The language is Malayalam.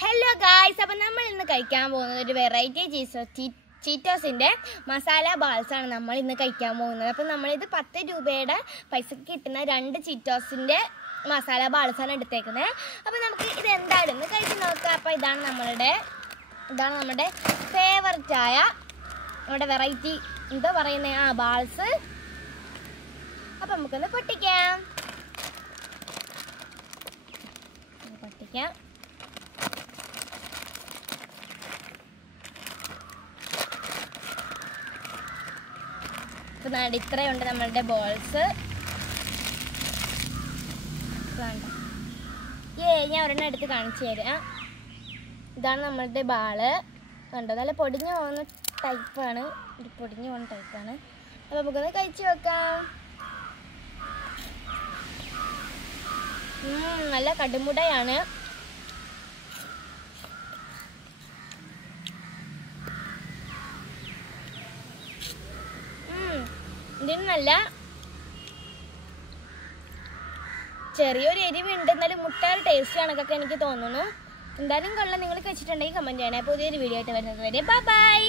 ഹലോ ഗായ്സ്, അപ്പം നമ്മൾ ഇന്ന് കഴിക്കാൻ പോകുന്നത് ഒരു വെറൈറ്റി ചീറ്റോസിൻ്റെ മസാല ബാൾസ് ആണ് നമ്മൾ ഇന്ന് കഴിക്കാൻ പോകുന്നത്. അപ്പം നമ്മളിത് 10 രൂപയുടെ പൈസക്ക് കിട്ടുന്ന 2 ചീറ്റോസിൻ്റെ മസാല ബാൾസാണ് എടുത്തേക്കുന്നത്. അപ്പം നമുക്ക് ഇത് എന്തായാലും കഴിച്ച് നോക്കാം. അപ്പം ഇതാണ് നമ്മുടെ ഫേവററ്റായ നമ്മുടെ വെറൈറ്റി എന്താ പറയുന്നത് ബാൾസ്. അപ്പം നമുക്കൊന്ന് പൊട്ടിക്കാം. ഇത്രയുണ്ട് നമ്മളുടെ ബോൾസ്. ഞാൻ ഒരെണ്ണം എടുത്ത് കാണിച്ചു തരാം. ഇതാണ് നമ്മളുടെ ബാള്. കണ്ടോ, നല്ല പൊടിഞ്ഞു പോകുന്ന ടൈപ്പാണ്. അപ്പോൾ നമുക്കൊന്ന് കഴിച്ചു വെക്കാം. നല്ല കടുമുടയാണ്. ഇതിന് നല്ല ചെറിയൊരു എരിവുണ്ട്, എന്നാലും മുട്ടയുടെ ടേസ്റ്റ് കണക്കൊക്കെ എനിക്ക് തോന്നുന്നു. എന്തായാലും കൊള്ളാം. നിങ്ങൾ കഴിച്ചിട്ടുണ്ടെങ്കിൽ കമൻറ്റ് ചെയ്യണേ. പുതിയൊരു വീഡിയോ ആയിട്ട് വരുന്നത് വരെ ബൈ.